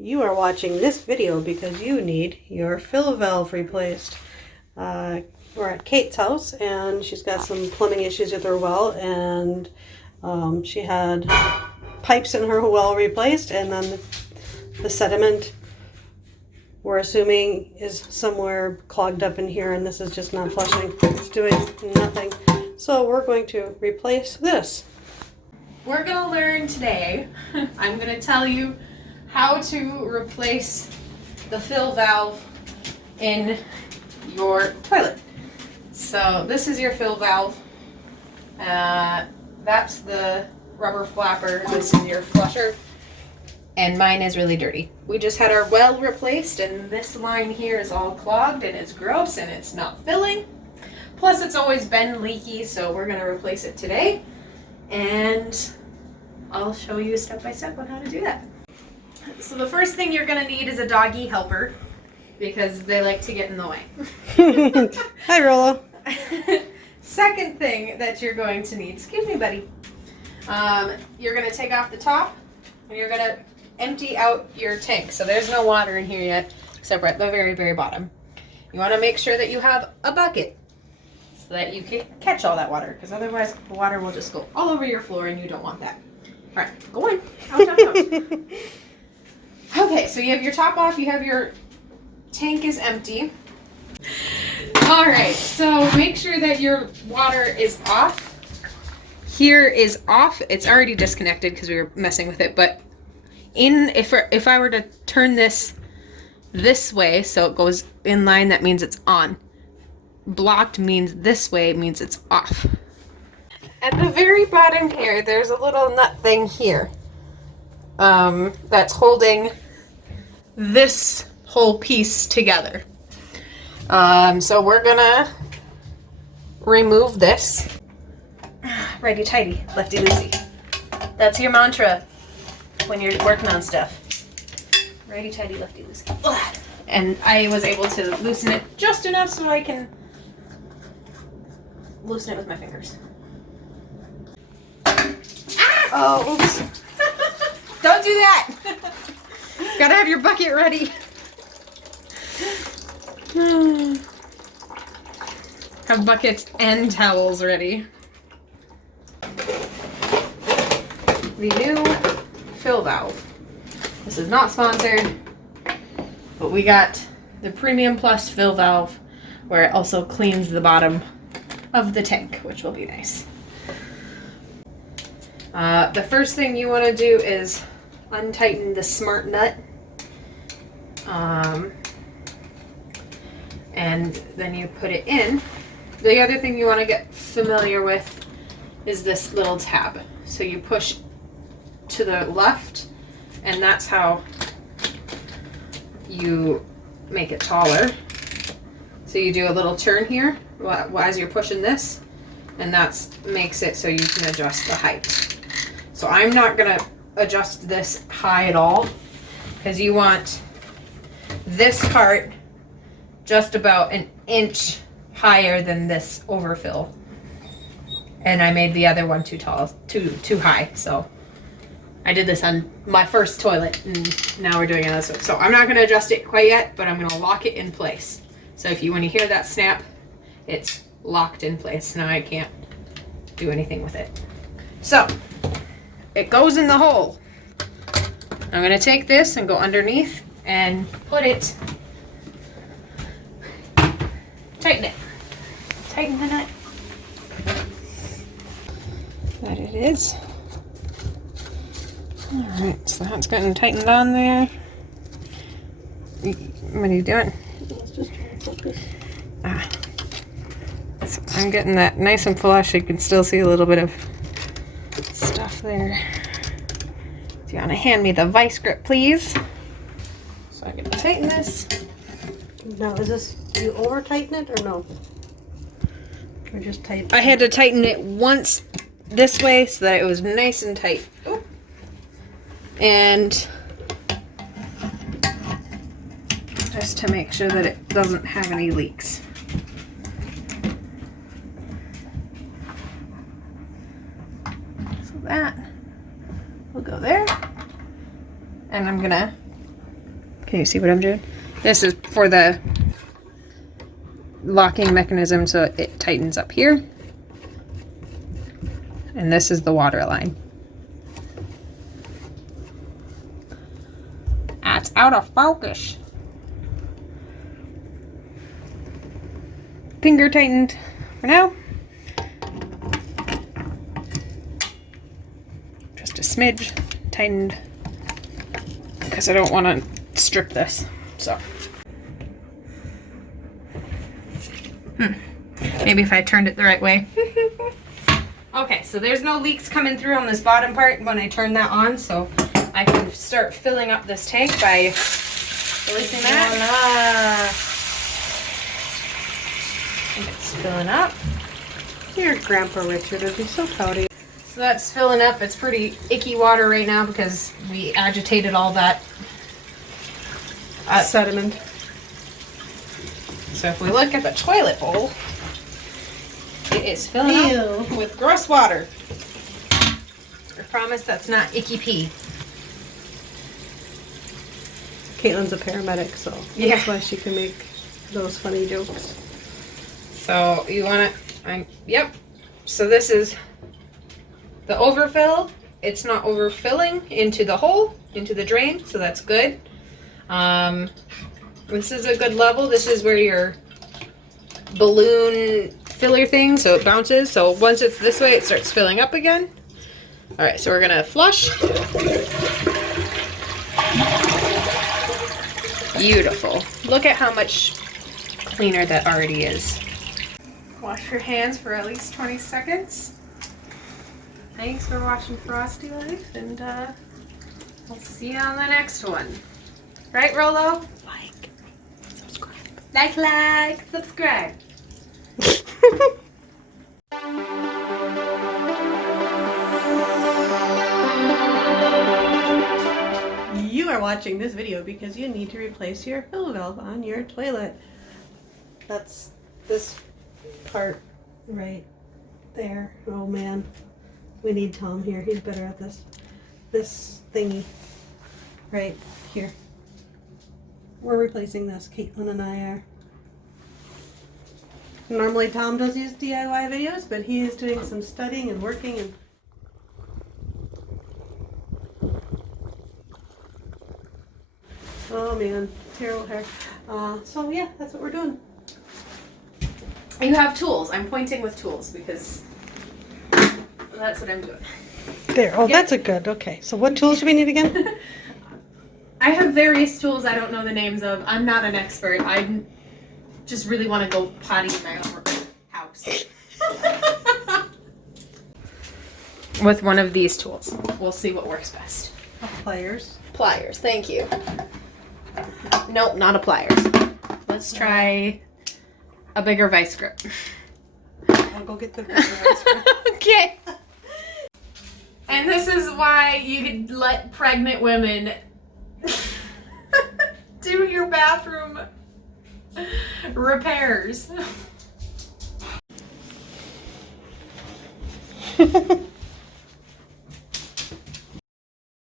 You are watching this video because you need your fill valve replaced. We're at Kate's house and she's got some plumbing issues with her well, and she had pipes in her well replaced, and then the sediment we're assuming is somewhere clogged up in here, and this is just not flushing. It's doing nothing. So we're going to replace this. We're going to learn today, I'm going to tell you how to replace the fill valve in your toilet. So this is your fill valve. That's the rubber flapper. This is your flusher. And mine is really dirty. We just had our well replaced, and this line here is all clogged and it's gross and it's not filling. Plus it's always been leaky, so we're going to replace it today. And I'll show you step by step on how to do that. So the first thing you're going to need is a doggy helper, because they like to get in the way. Hi, Rolo. Second thing that you're going to need, excuse me, buddy. You're going to take off the top and you're going to empty out your tank. So there's no water in here yet, except at the very, very bottom. You want to make sure that you have a bucket so that you can catch all that water, because otherwise the water will just go all over your floor and you don't want that. All right, go in. Out, out, out. Okay, so you have your top off, you have your tank is empty. All right, so make sure that your water is off. Here is off. It's already disconnected because we were messing with it, but if I were to turn this way so it goes in line, that means it's on. Blocked means this way, means it's off. At the very bottom here, there's a little nut thing here. That's holding this whole piece together. So we're gonna remove this. Righty tighty, lefty loosey. That's your mantra when you're working on stuff. Righty tighty, lefty loosey. And I was able to loosen it just enough so I can loosen it with my fingers. Ah! Oh, oops. Don't do that! Gotta have your bucket ready. Have buckets and towels ready. The new fill valve. This is not sponsored, but we got the Premium Plus fill valve, where it also cleans the bottom of the tank, which will be nice. The first thing you want to do is untighten the smart nut, and then you put it in. The other thing you want to get familiar with is this little tab. So you push to the left, and that's how you make it taller. So you do a little turn here as you're pushing this, and that makes it so you can adjust the height. So I'm not gonna adjust this high at all, because you want this part just about an inch higher than this overfill. And I made the other one too tall, too high. So I did this on my first toilet, and now we're doing it this way. So I'm not gonna adjust it quite yet, but I'm gonna lock it in place. So when you hear that snap, it's locked in place. Now I can't do anything with it. So it goes in the hole. I'm gonna take this and go underneath and put it, tighten it. Tighten the nut. That it is. Alright, so that's getting tightened on there. What are you doing? Just trying to focus. So I'm getting that nice and flush. You can still see a little bit of stuff there. Do you want to hand me the vice grip, please? So I can tighten this. Now, is this, you over tighten it or no? Or just tighten? I had to tighten it once this way so that it was nice and tight. Ooh. And just to make sure that it doesn't have any leaks. So that will go there. And I'm gonna Can you see what I'm doing? This is for the locking mechanism so it tightens up here. And this is the water line. That's out of focus. Finger tightened for now. Just a smidge tightened because I don't want to strip this. So maybe if I turned it the right way. Okay, so there's no leaks coming through on this bottom part when I turn that on, so I can start filling up this tank by releasing that. And it's filling up. Your Grandpa Richard would be so proud of you. So that's filling up. It's pretty icky water right now because we agitated all that sediment. So if we look at the toilet bowl, it is filling up with gross water. I promise that's not icky pee. Caitlin's a paramedic, so Yeah. that's why she can make those funny jokes. So you want to, yep. So this is the overfill. It's not overfilling into the hole, into the drain, so that's good. This is a good level. This is where your balloon filler thing, so it bounces. So once it's this way, it starts filling up again. All right, so we're gonna flush. Beautiful. Look at how much cleaner that already is. Wash your hands for at least 20 seconds. Thanks for watching Frosty Life, and we'll see you on the next one. Right, Rolo? Like, subscribe. Like, subscribe. You are watching this video because you need to replace your fill valve on your toilet. That's this part right there. Oh man. We need Tom here. He's better at this. This thingy right here. We're replacing this. Caitlin and I are. Normally Tom does these DIY videos, but he is doing some studying and working and oh man, terrible hair. So yeah, that's what we're doing. You have tools. I'm pointing with tools because that's what I'm doing. There. Oh, that's a good. Okay. So what tools do we need again? I have various tools I don't know the names of. I'm not an expert. I just really want to go potty in my own house. With one of these tools. We'll see what works best. Pliers. Pliers, thank you. Nope, not a pliers. Let's try a bigger vice grip. I'll go get the Okay. And this is why you could let pregnant women do your bathroom repairs.